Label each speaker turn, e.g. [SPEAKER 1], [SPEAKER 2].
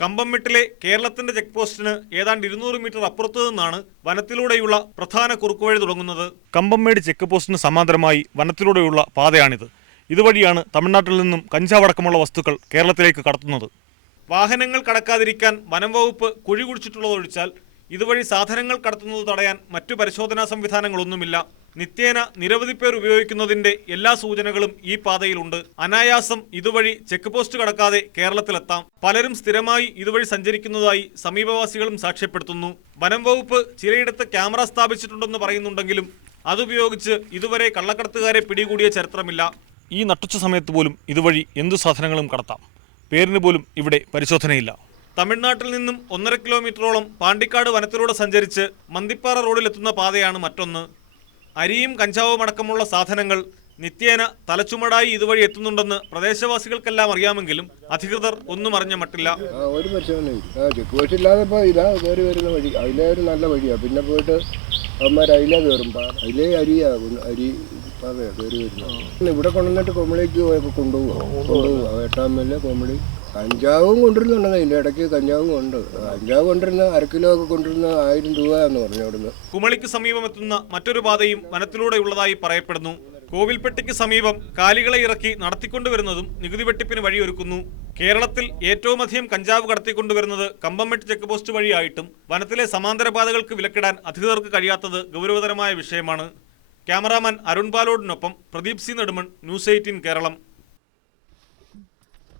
[SPEAKER 1] കമ്പംമെട്ടിലെ കേരളത്തിന്റെ ചെക്ക് പോസ്റ്റിന് ഏതാണ്ട് ഇരുന്നൂറ് മീറ്റർ അപ്പുറത്തു നിന്നാണ് വനത്തിലൂടെയുള്ള പ്രധാന കുറുക്കുവഴി തുടങ്ങുന്നത്. കമ്പംമേട് ചെക്ക് പോസ്റ്റിന് സമാന്തരമായി വനത്തിലൂടെയുള്ള പാതയാണിത്. ഇതുവഴിയാണ് തമിഴ്നാട്ടിൽ നിന്നും കഞ്ചാവടക്കമുള്ള വസ്തുക്കൾ കേരളത്തിലേക്ക് കടത്തുന്നത്. വാഹനങ്ങൾ കടക്കാതിരിക്കാൻ വനം വകുപ്പ് കുഴി കുടിച്ചിട്ടുള്ളതൊഴിച്ചാൽ ഇതുവഴി സാധനങ്ങൾ കടത്തുന്നത് തടയാൻ മറ്റു പരിശോധനാ സംവിധാനങ്ങളൊന്നുമില്ല. നിത്യേന നിരവധി പേർ ഉപയോഗിക്കുന്നതിന്റെ എല്ലാ സൂചനകളും ഈ പാതയിലുണ്ട്. അനായാസം ഇതുവഴി ചെക്ക് പോസ്റ്റ് കടക്കാതെ കേരളത്തിലെത്താം. പലരും സ്ഥിരമായി ഇതുവഴി സഞ്ചരിക്കുന്നതായി സമീപവാസികളും സാക്ഷ്യപ്പെടുത്തുന്നു. വനം വകുപ്പ് ചിലയിടത്ത് ക്യാമറ സ്ഥാപിച്ചിട്ടുണ്ടെന്ന് പറയുന്നുണ്ടെങ്കിലും അതുപയോഗിച്ച് ഇതുവരെ കള്ളക്കടത്തുകാരെ പിടികൂടിയ ചരിത്രമില്ല. ഈ നട്ടുച്ച സമയത്ത് പോലും ഇതുവഴി എന്തു സാധനങ്ങളും കടത്താം. പേരിന് പോലും ഇവിടെ പരിശോധനയില്ല. തമിഴ്നാട്ടിൽ നിന്നും ഒന്നര കിലോമീറ്ററോളം പാണ്ടിക്കാട് വനത്തിലൂടെ സഞ്ചരിച്ച് മന്തിപ്പാറ റോഡിലെത്തുന്ന പാതയാണ് മറ്റൊന്ന്. അരിയും കഞ്ചാവും അടക്കമുള്ള സാധനങ്ങൾ നിത്യേന തലച്ചുമടായി ഇതുവഴി എത്തുന്നുണ്ടെന്ന് പ്രദേശവാസികൾക്കെല്ലാം അറിയാമെങ്കിലും അധികൃതർ ഒന്നും അറിഞ്ഞ മട്ടില്ല.
[SPEAKER 2] ഒരു പരിശോധനയും ആ ചെക്ക് പോസ്റ്റ് ഇല്ലാതെ ഇപ്പോൾ ഇതാ കയറി വരുന്ന വഴി. അതിലെ ഒരു നല്ല വഴിയാണ് പിന്നെ പോയിട്ട് അവന്മാർ അതിലേ കയറും പാ- അതിലേ അരിയാ അരി പാതയാണ് കയറി വരുന്നത്. ഇവിടെ കൊണ്ടുവന്നിട്ട് കോമളിക്ക് പോയപ്പോൾ കൊണ്ടുപോകും കൊണ്ടുപോകും എട്ടാം മേലെ കൊമളി കഞ്ചാവും കൊണ്ടിരുന്നുണ്ട് അതിന്റെ ഇടയ്ക്ക് കഞ്ചാവും ഉണ്ട് കഞ്ചാവ് കൊണ്ടിരുന്ന കിലോ ഒക്കെ കൊണ്ടിരുന്ന ആയിരം രൂപ എന്ന് പറഞ്ഞു അവിടുന്ന്.
[SPEAKER 1] കുമളിക്ക് സമീപമെത്തുന്ന മറ്റൊരു പാതയും വനത്തിലൂടെ ഉള്ളതായി പറയപ്പെടുന്നു. കോവിൽപ്പെട്ടിക്ക് സമീപം കാലികളെ ഇറക്കി നടത്തിക്കൊണ്ടുവരുന്നതും നികുതി വെട്ടിപ്പിന് വഴിയൊരുക്കുന്നു. കേരളത്തിൽ ഏറ്റവും അധികം കഞ്ചാവ് കടത്തിക്കൊണ്ടുവരുന്നത് കമ്പംമെട്ട് ചെക്ക് പോസ്റ്റ് വഴിയായിട്ടും വനത്തിലെ സമാന്തര പാതകൾക്ക് വിലക്കിടാൻ അധികൃതർക്ക് കഴിയാത്തത് ഗൗരവതരമായ വിഷയമാണ്. Cameraman Arun ബാലോടിനൊപ്പം Pradeep C Nedumon news eighteen Keralam.